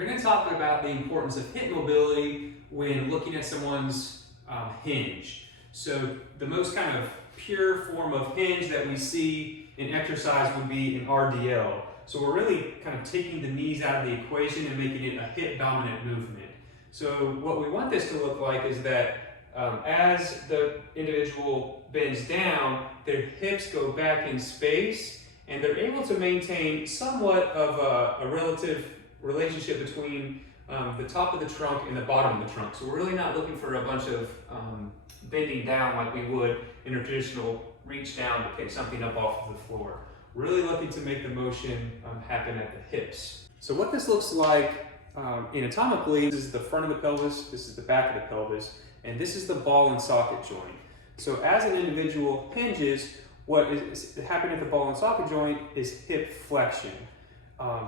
We're going to talk about the importance of hip mobility when looking at someone's hinge. So the most kind of pure form of hinge that we see in exercise would be an RDL. So we're really kind of taking the knees out of the equation and making it a hip dominant movement. So what we want this to look like is that as the individual bends down, their hips go back in space and they're able to maintain somewhat of a relative relationship between the top of the trunk and the bottom of the trunk. So we're really not looking for a bunch of bending down like we would in a traditional reach down to pick something up off of the floor. Really looking to make the motion happen at the hips. So what this looks like anatomically, this is the front of the pelvis, this is the back of the pelvis, and this is the ball and socket joint. So as an individual hinges, what is happening at the ball and socket joint is hip flexion.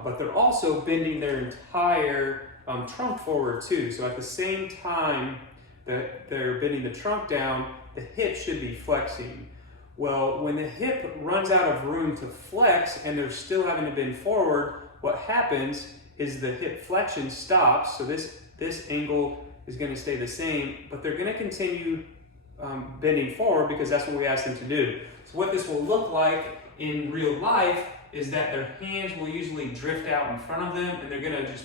But they're also bending their entire trunk forward too. So at the same time that they're bending the trunk down, the hip should be flexing. Well, when the hip runs out of room to flex and they're still having to bend forward, what happens is the hip flexion stops. So this angle is going to stay the same, but they're going to continue bending forward because that's what we asked them to do. So what this will look like in real life is that their hands will usually drift out in front of them and they're going to just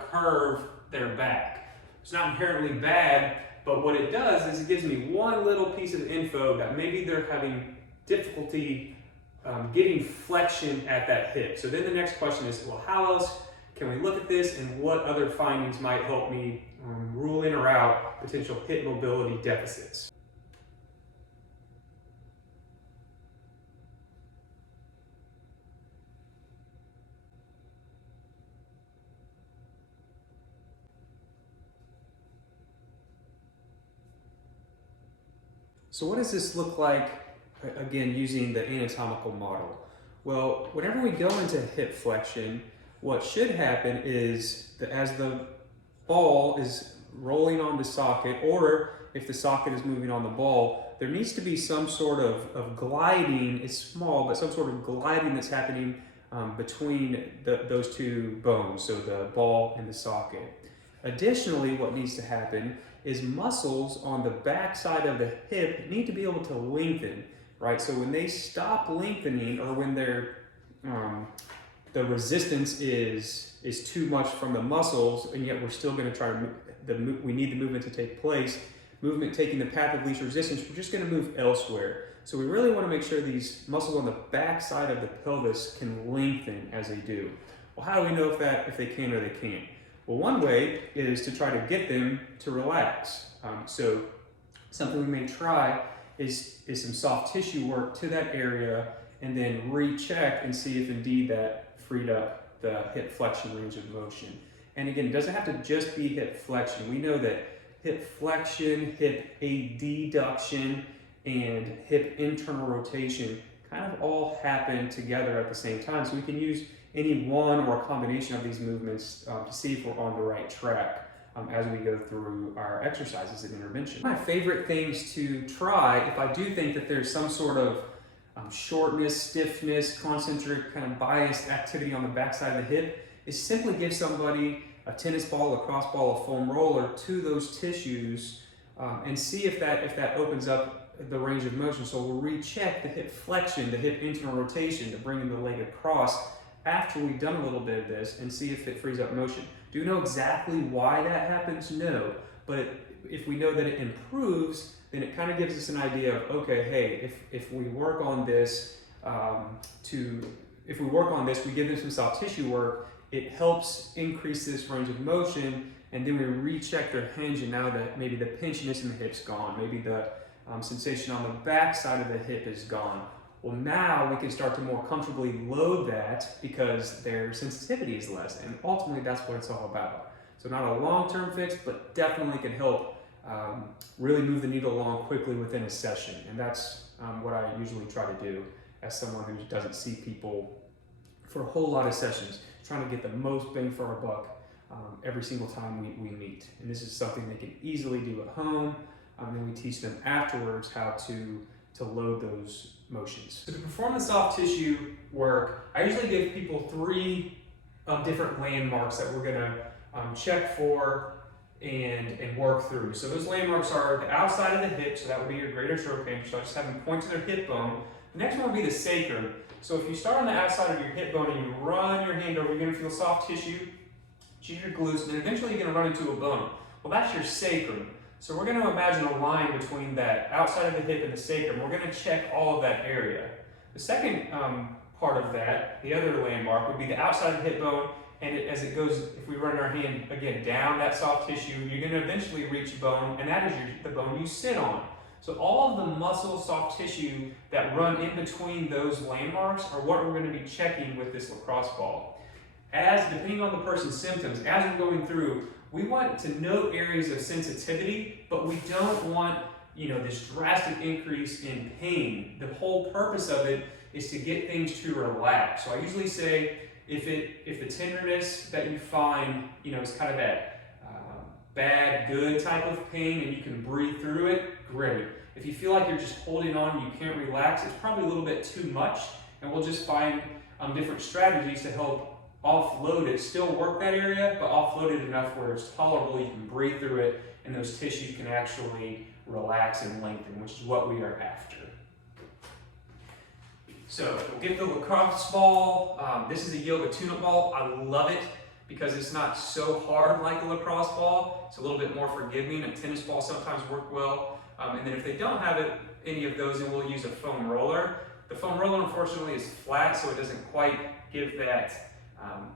curve their back. It's not inherently bad, but what it does is it gives me one little piece of info that maybe they're having difficulty getting flexion at that hip. So then the next question is, well, how else can we look at this and what other findings might help me rule in or out potential hip mobility deficits? So what does this look like, again, using the anatomical model? Well, whenever we go into hip flexion, what should happen is that as the ball is rolling on the socket, or if the socket is moving on the ball, there needs to be some sort of gliding. It's small, but some sort of gliding that's happening between those two bones, so the ball and the socket. Additionally, what needs to happen is muscles on the back side of the hip need to be able to lengthen, right? So when they stop lengthening, or when the resistance is too much from the muscles, and yet we're still going to try to we need the movement to take place. Movement taking the path of least resistance, we're just going to move elsewhere. So we really want to make sure these muscles on the back side of the pelvis can lengthen as they do. Well, how do we know if they can or they can't? Well, one way is to try to get them to relax. So something we may try is some soft tissue work to that area and then recheck and see if indeed that freed up the hip flexion range of motion. And again, it doesn't have to just be hip flexion. We know that hip flexion, hip adduction, and hip internal rotation kind of all happen together at the same time. So we can use any one or a combination of these movements to see if we're on the right track as we go through our exercises and intervention. My favorite things to try, if I do think that there's some sort of shortness, stiffness, concentric kind of biased activity on the backside of the hip, is simply give somebody a tennis ball, a cross ball, a foam roller to those tissues and see if that opens up the range of motion. So we'll recheck the hip flexion, the hip internal rotation to bring the leg across after we've done a little bit of this and see if it frees up motion. Do you know exactly why that happens? No. But if we know that it improves, then it kind of gives us an idea of, okay, hey, if we work on this, we give them some soft tissue work, it helps increase this range of motion, and then we recheck their hinge, and now that maybe the pinchiness in the hip's gone, maybe the sensation on the back side of the hip is gone. Well, now we can start to more comfortably load that because their sensitivity is less, and ultimately that's what it's all about. So not a long-term fix, but definitely can help really move the needle along quickly within a session, and that's what I usually try to do as someone who doesn't see people for a whole lot of sessions, trying to get the most bang for our buck every single time we meet. And this is something they can easily do at home, and we teach them afterwards how to load those motions. So to perform the soft tissue work, I usually give people 3 different landmarks that we're gonna check for and work through. So those landmarks are the outside of the hip, so that would be your greater trochanter. So I just have them point to their hip bone. The next one would be the sacrum. So if you start on the outside of your hip bone and you run your hand over, you're going to feel soft tissue, which is your glutes, and then eventually you're going to run into a bone. Well, that's your sacrum. So we're going to imagine a line between that outside of the hip and the sacrum. We're going to check all of that area. The second part of that, the other landmark, would be the outside of the hip bone, and as it goes, if we run our hand again down that soft tissue, you're going to eventually reach bone, and that is the bone you sit on. So all of the muscle, soft tissue that run in between those landmarks are what we're going to be checking with this lacrosse ball. Depending on the person's symptoms, as we're going through, we want to note areas of sensitivity, but we don't want, this drastic increase in pain. The whole purpose of it is to get things to relax. So I usually say, if the tenderness that you find, is kind of that bad, good type of pain and you can breathe through it, great. If you feel like you're just holding on and you can't relax, it's probably a little bit too much, and we'll just find different strategies to help offload it, still work that area, but offload it enough where it's tolerable, you can breathe through it, and those tissues can actually relax and lengthen, which is what we are after. So we'll get the lacrosse ball. This is a yoga tune-up ball. I love it because it's not so hard like a lacrosse ball. It's a little bit more forgiving. A tennis ball sometimes work well. And then if they don't have any of those, then we'll use a foam roller. The foam roller, unfortunately, is flat, so it doesn't quite give that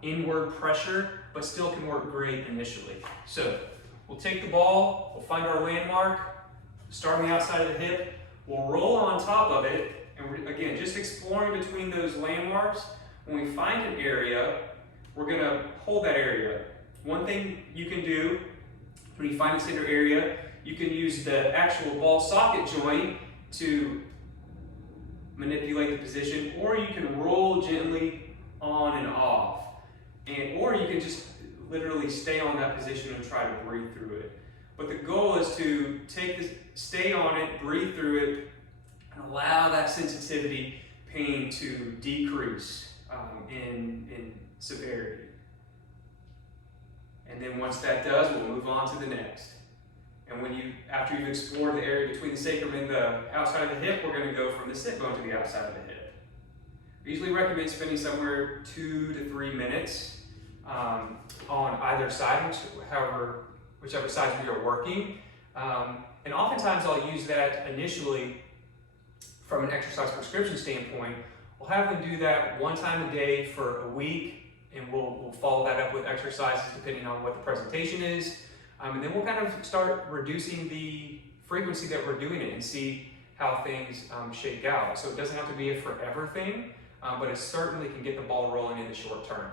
inward pressure, but still can work great initially. So we'll take the ball, we'll find our landmark, start on the outside of the hip, we'll roll on top of it, and we're, again, just exploring between those landmarks. When we find an area, we're going to hold that area. One thing you can do when you find a center area, you can use the actual ball socket joint to manipulate the position, or you can roll gently on and off. Or you can just literally stay on that position and try to breathe through it. But the goal is to stay on it, breathe through it, and allow that sensitivity, pain to decrease in severity. And then once that does, we'll move on to the next. And after you've explored the area between the sacrum and the outside of the hip, we're going to go from the sit bone to the outside of the hip. We usually recommend spending somewhere 2 to 3 minutes on either side, whichever side we are working. And oftentimes I'll use that initially from an exercise prescription standpoint. We'll have them do that 1 time a day for a week, and we'll follow that up with exercises depending on what the presentation is. And then we'll kind of start reducing the frequency that we're doing it and see how things shake out. So it doesn't have to be a forever thing, but it certainly can get the ball rolling in the short term.